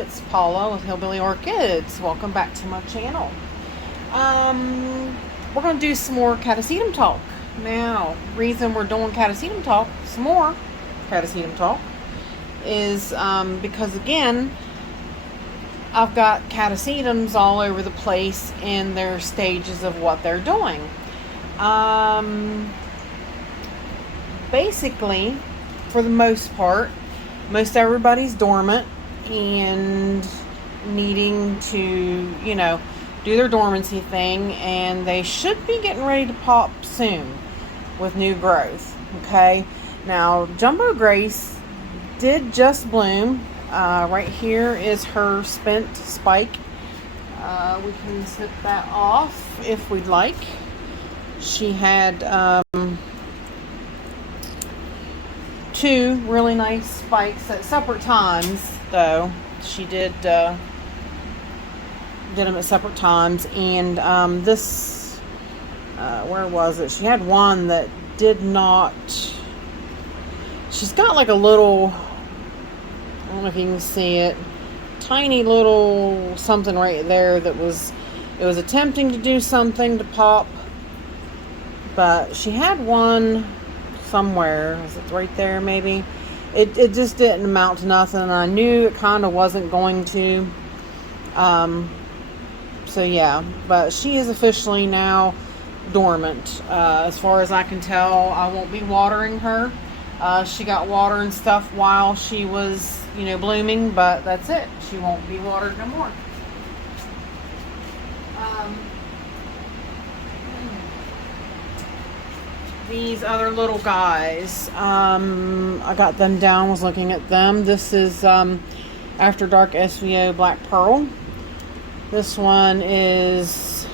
it's Paula with Hillbilly Orchids. Welcome back to my channel. We're going to do some more Catasetum talk. Now, reason we're doing Catasetum talk, some more Catasetum talk, is because again, I've got Catasetums all over the place in their stages of what they're doing. Basically, for the most part, most everybody's dormant and needing to, do their dormancy thing, and they should be getting ready to pop soon with new growth. Okay, now Jumbo Grace did just bloom. Right here is her spent spike. We can snip that off if we'd like. She had two really nice spikes at separate times, though. She did them at separate times, and this where was it? She had one that did not. She's got like a little, I don't know if you can see it, tiny little something right there that was, it was attempting to do something to pop, but she had one somewhere. Is it right there maybe? It just didn't amount to nothing. I knew it kind of wasn't going to. So yeah, but she is officially now dormant. As far as I can tell, I won't be watering her. She got water and stuff while she was, blooming, but that's it. She won't be watered no more. These other little guys, I got them down, was looking at them. This is After Dark SVO Black Pearl. This one is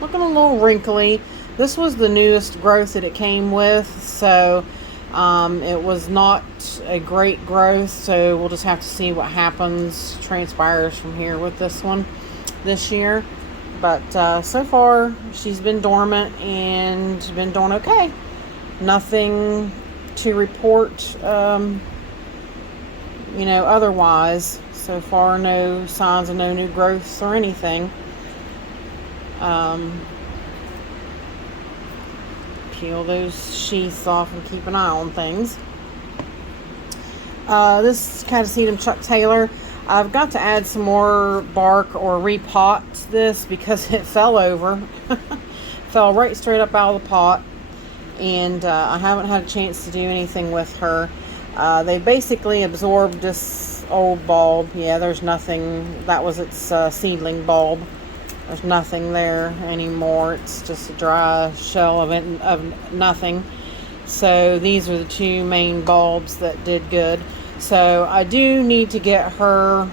looking a little wrinkly. This was the newest growth that it came with, so it was not a great growth, so we'll just have to see what happens, transpires from here with this one this year. But so far, she's been dormant and been doing okay. Nothing to report, otherwise. So far, no signs of no new growths or anything. Peel those sheaths off and keep an eye on things. This Catasetum Chuck Taylor, I've got to add some more bark or repot this because it fell over. Fell right straight up out of the pot, and I haven't had a chance to do anything with her. They basically absorbed this old bulb. Yeah, there's nothing. That was its seedling bulb. There's nothing there anymore. It's just a dry shell of nothing. So these are the two main bulbs that did good. So I do need to get her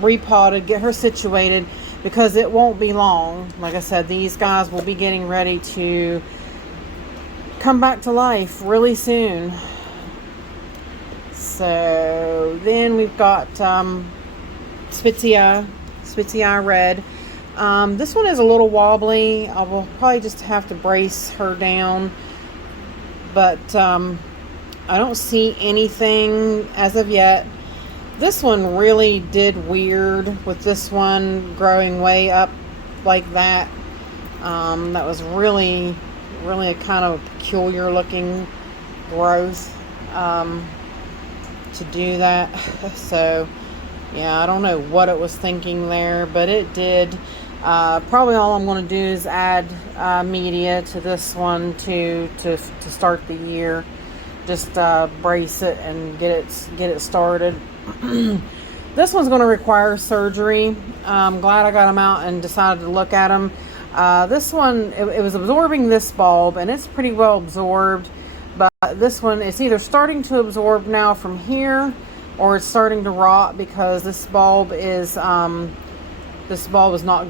repotted, get her situated, because it won't be long. Like I said, these guys will be getting ready to come back to life really soon. So then we've got Spitzy Eye Red. This one is a little wobbly. I will probably just have to brace her down, but I don't see anything as of yet. This one really did weird with this one growing way up like that. That was really a kind of peculiar looking growth to do that. So yeah, I don't know what it was thinking there, but it did. Probably all I'm going to do is add media to this one to start the year. Just brace it and get it started. This one's going to require surgery. I'm glad I got them out and decided to look at them. This one, it was absorbing this bulb, and it's pretty well absorbed, but this one, it's either starting to absorb now from here, or it's starting to rot because this bulb is not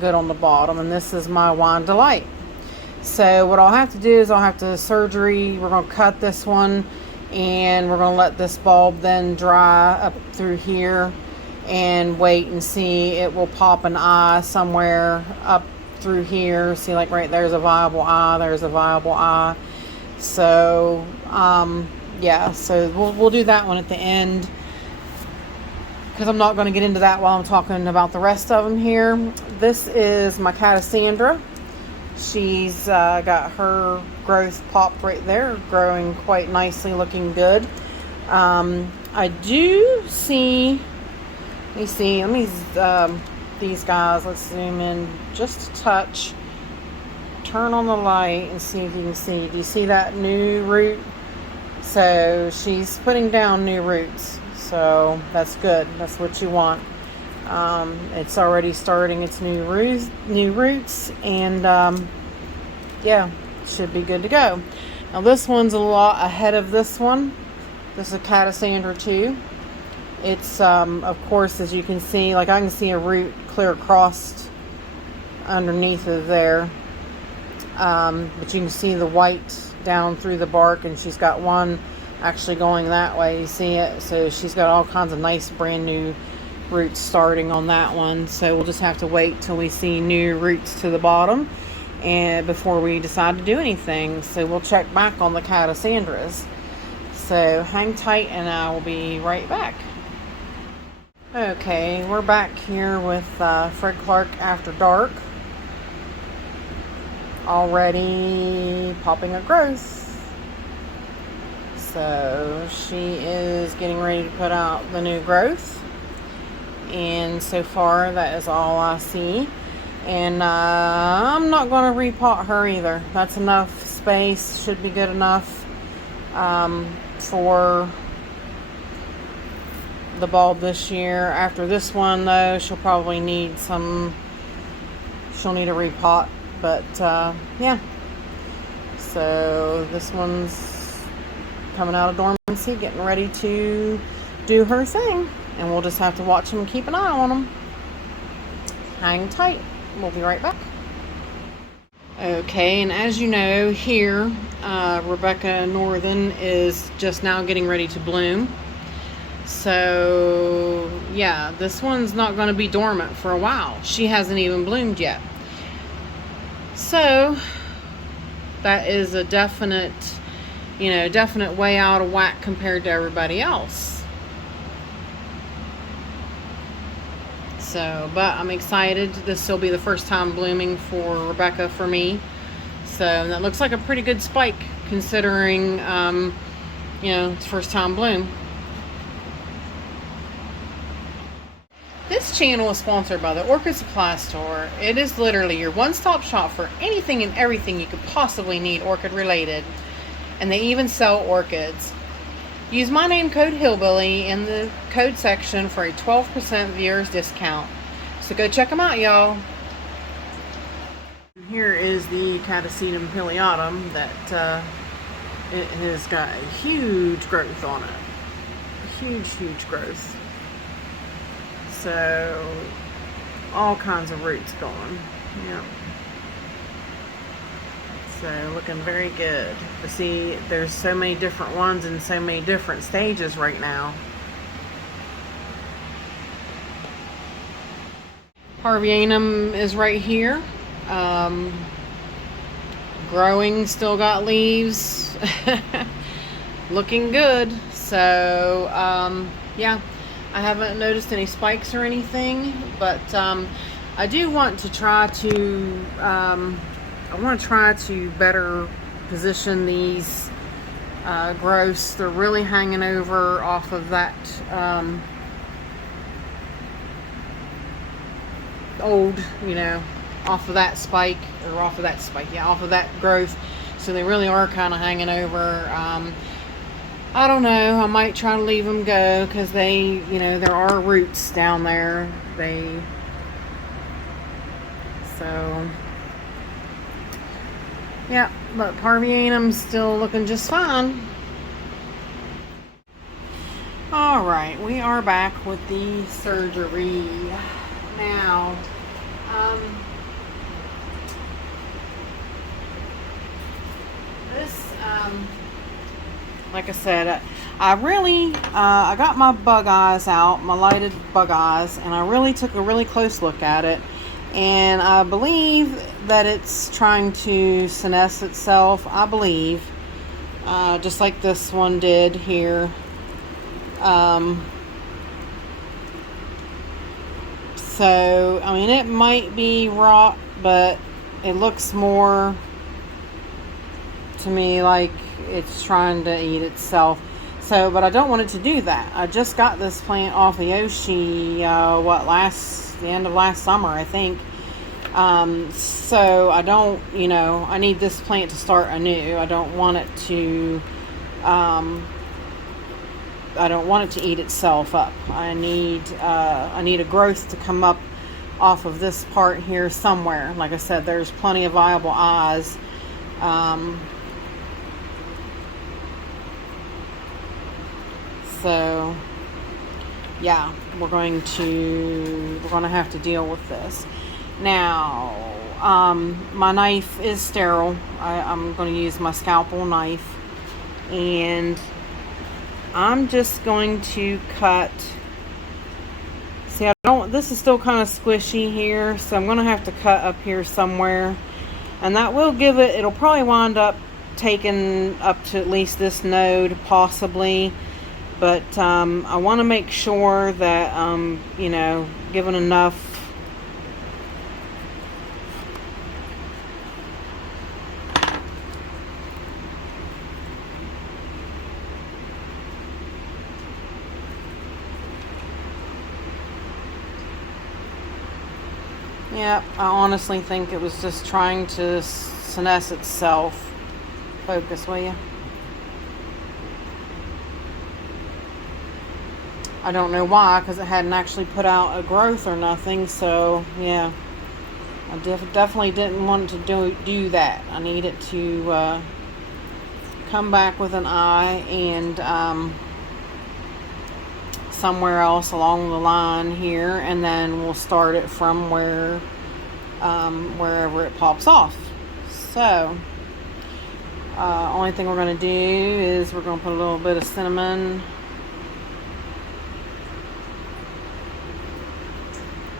good on the bottom, and this is my Wine Delight. So what I'll have to do is I'll have to surgery. We're going to cut this one, and we're going to let this bulb then dry up through here and wait and see. It will pop an eye somewhere up through here. See, like right there's a viable eye, there's a viable eye. So yeah, so we'll do that one at the end. because I'm not going to get into that while I'm talking about the rest of them here. This is my Catasandra. She's got her growth popped right there, growing quite nicely, looking good. I do see, these guys, let's zoom in just a touch, turn on the light and see if you can see. Do you see that new root? So she's putting down new roots, so that's good. That's what you want. It's already starting its new roots, and yeah, should be good to go. Now this one's a lot ahead of this one. This is a Catasandra too. It's of course, as you can see, like I can see a root clear across underneath of there, but you can see the white down through the bark, and she's got one actually going that way. You see it? So she's got all kinds of nice brand new roots starting on that one. So we'll just have to wait till we see new roots to the bottom and before we decide to do anything. So we'll check back on the Catasandras. So hang tight and I will be right back. Okay, we're back here with Fred Clark After Dark. Already popping a growth. So she is getting ready to put out the new growth, and so far that is all I see. And I'm not going to repot her either. That's enough space, should be good enough for the bulb this year. After this one though, she'll probably need a repot. But yeah, so this one's coming out of dormancy, getting ready to do her thing, and we'll just have to watch them and keep an eye on them. Hang tight, we'll be right back. Okay, and as you know, here Rebecca Northern is just now getting ready to bloom. So yeah, this one's not going to be dormant for a while. She hasn't even bloomed yet. So that is a definite way out of whack compared to everybody else. So, but I'm excited. This will be the first time blooming for Rebecca for me. So that looks like a pretty good spike considering, it's first time bloom. This channel is sponsored by the Orchid Supply Store. It is literally your one-stop shop for anything and everything you could possibly need orchid related. And they even sell orchids. Use my name code Hillbilly in the code section for a 12% viewers discount. So go check them out, y'all. Here is the Catasetum pileatum that it has got a huge growth on it. Huge growth. So all kinds of roots going. Yep. So looking very good. But see, there's so many different ones in so many different stages right now. Parvianum is right here. Growing, still got leaves. Looking good. So yeah, I haven't noticed any spikes or anything, but I do want to try to better position these growths. They're really hanging over off of that off of that spike, off of that growth. So they really are kind of hanging over. I don't know, I might try to leave them go because they, there are roots down there. Yeah, but Parvianum's still looking just fine. Alright, we are back with the surgery. Now, this, like I said, I got my bug eyes out, my lighted bug eyes, and I really took a really close look at it. And I believe that it's trying to senesce itself, I believe, just like this one did here. So, I mean, it might be rot, but it looks more to me like it's trying to eat itself. So, but I don't want it to do that. I just got this plant off the Yoshi, the end of last summer, I think. So I don't, I need this plant to start anew. I don't want it to, eat itself up. I need a growth to come up off of this part here somewhere. Like I said, there's plenty of viable eyes. So yeah, we're going to have to deal with this. Now, my knife is sterile. I'm going to use my scalpel knife, and I'm just going to cut. See, this is still kind of squishy here, so I'm going to have to cut up here somewhere, and that will give it'll probably wind up taking up to at least this node, possibly. But I want to make sure that given enough. Yep, I honestly think it was just trying to senesce itself. Focus, will you? I don't know why, because it hadn't actually put out a growth or nothing. So yeah, I definitely didn't want to do that. I need it to come back with an eye, and somewhere else along the line here, and then we'll start it from wherever it pops off. So only thing we're going to do is we're going to put a little bit of cinnamon.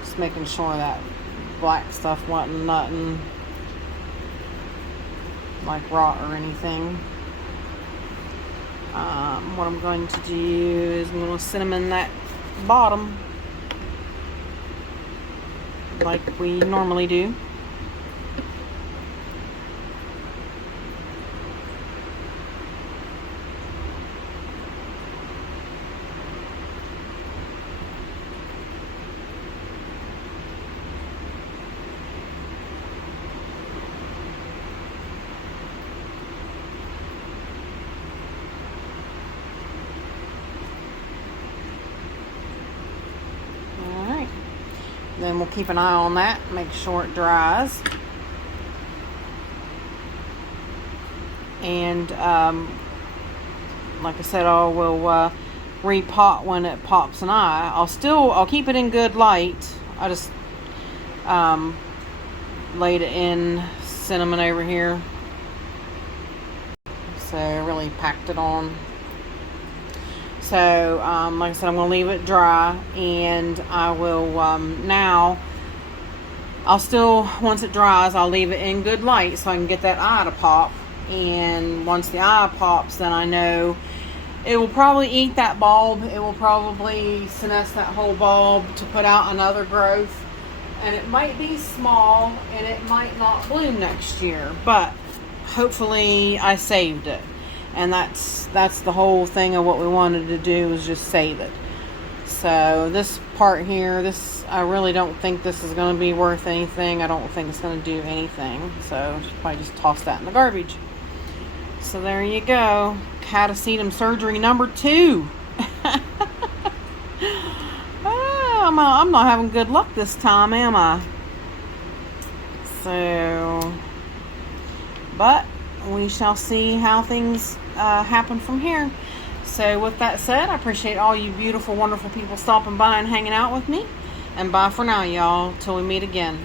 Just making sure that black stuff wasn't nothing like rot or anything. What I'm going to do is I'm going to cinnamon that bottom like we normally do. Then we'll keep an eye on that, make sure it dries. And like I said, I will repot when it pops an eye. I'll keep it in good light. I just laid it in cinnamon over here, so I really packed it on. So, like I said, I'm going to leave it dry, and I will, once it dries, I'll leave it in good light so I can get that eye to pop. And once the eye pops, then I know it will probably eat that bulb. It will probably senesce that whole bulb to put out another growth. And it might be small, and it might not bloom next year, but hopefully I saved it. And that's the whole thing of what we wanted to do, was just save it. So this part here, I really don't think this is going to be worth anything. I don't think it's going to do anything. So probably just toss that in the garbage. So there you go. Catasetum surgery number 2. I'm not having good luck this time, am I? So, but we shall see how things happen from here. So with that said, I appreciate all you beautiful, wonderful people stopping by and hanging out with me. And bye for now, y'all, till we meet again.